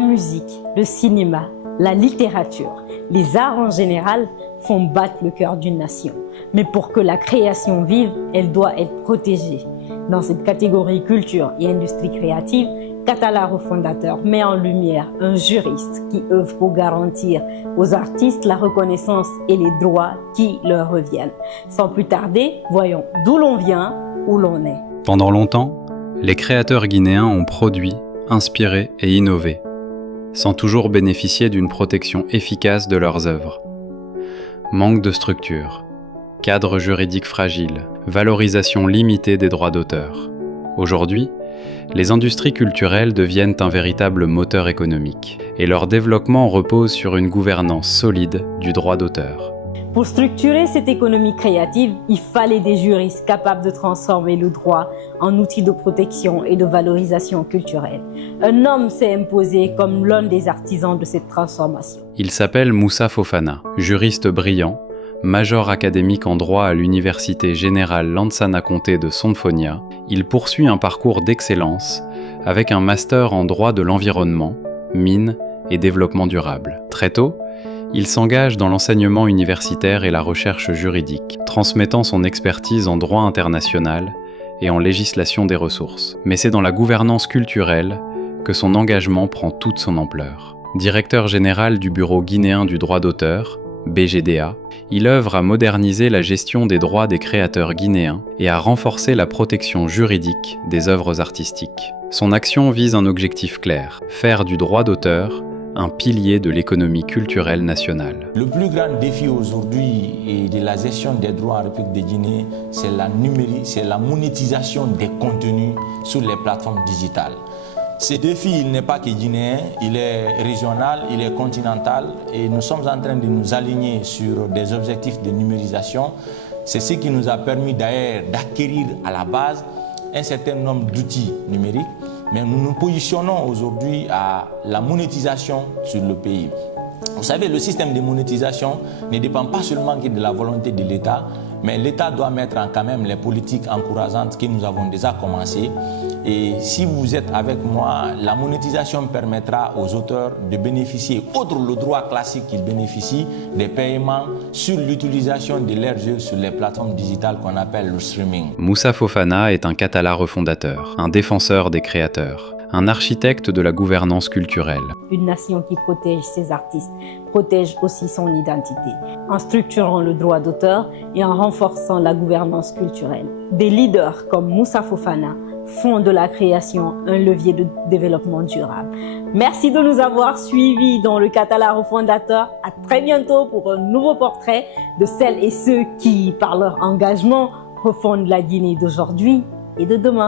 La musique, le cinéma, la littérature, les arts en général font battre le cœur d'une nation. Mais pour que la création vive, elle doit être protégée. Dans cette catégorie culture et industrie créative, Katala Refondateur met en lumière un juriste qui œuvre pour garantir aux artistes la reconnaissance et les droits qui leur reviennent. Sans plus tarder, voyons d'où l'on vient, où l'on est. Pendant longtemps, les créateurs guinéens ont produit, inspiré et innové, sans toujours bénéficier d'une protection efficace de leurs œuvres. Manque de structure, cadre juridique fragile, valorisation limitée des droits d'auteur. Aujourd'hui, les industries culturelles deviennent un véritable moteur économique et leur développement repose sur une gouvernance solide du droit d'auteur. Pour structurer cette économie créative, il fallait des juristes capables de transformer le droit en outil de protection et de valorisation culturelle. Un homme s'est imposé comme l'un des artisans de cette transformation. Il s'appelle Moussa Fofana, juriste brillant, major académique en droit à l'Université générale Lansana Conté de Sonfonia. Il poursuit un parcours d'excellence avec un master en droit de l'environnement, mines et développement durable. Très tôt, il s'engage dans l'enseignement universitaire et la recherche juridique, transmettant son expertise en droit international et en législation des ressources. Mais c'est dans la gouvernance culturelle que son engagement prend toute son ampleur. Directeur général du Bureau guinéen du droit d'auteur, BGDA, il œuvre à moderniser la gestion des droits des créateurs guinéens et à renforcer la protection juridique des œuvres artistiques. Son action vise un objectif clair, faire du droit d'auteur un pilier de l'économie culturelle nationale. Le plus grand défi aujourd'hui de la gestion des droits en République de Guinée, c'est la monétisation des contenus sur les plateformes digitales. Ce défi, il n'est pas que guinéen, il est régional, il est continental et nous sommes en train de nous aligner sur des objectifs de numérisation. C'est ce qui nous a permis d'ailleurs d'acquérir à la base un certain nombre d'outils numériques, mais nous nous positionnons aujourd'hui à la monétisation sur le pays. Vous savez, le système de monétisation ne dépend pas seulement de la volonté de l'État, mais l'État doit mettre en quand même les politiques encourageantes que nous avons déjà commencées. Et si vous êtes avec moi, la monétisation permettra aux auteurs de bénéficier, outre le droit classique qu'ils bénéficient, des paiements sur l'utilisation de leurs œuvres sur les plateformes digitales qu'on appelle le streaming. Moussa Fofana est un Katala refondateur, un défenseur des créateurs, un architecte de la gouvernance culturelle. Une nation qui protège ses artistes protège aussi son identité, en structurant le droit d'auteur et en renforçant la gouvernance culturelle. Des leaders comme Moussa Fofana font de la création un levier de développement durable. Merci de nous avoir suivis dans le Katala Refondateur. À très bientôt pour un nouveau portrait de celles et ceux qui, par leur engagement, refondent la Guinée d'aujourd'hui et de demain.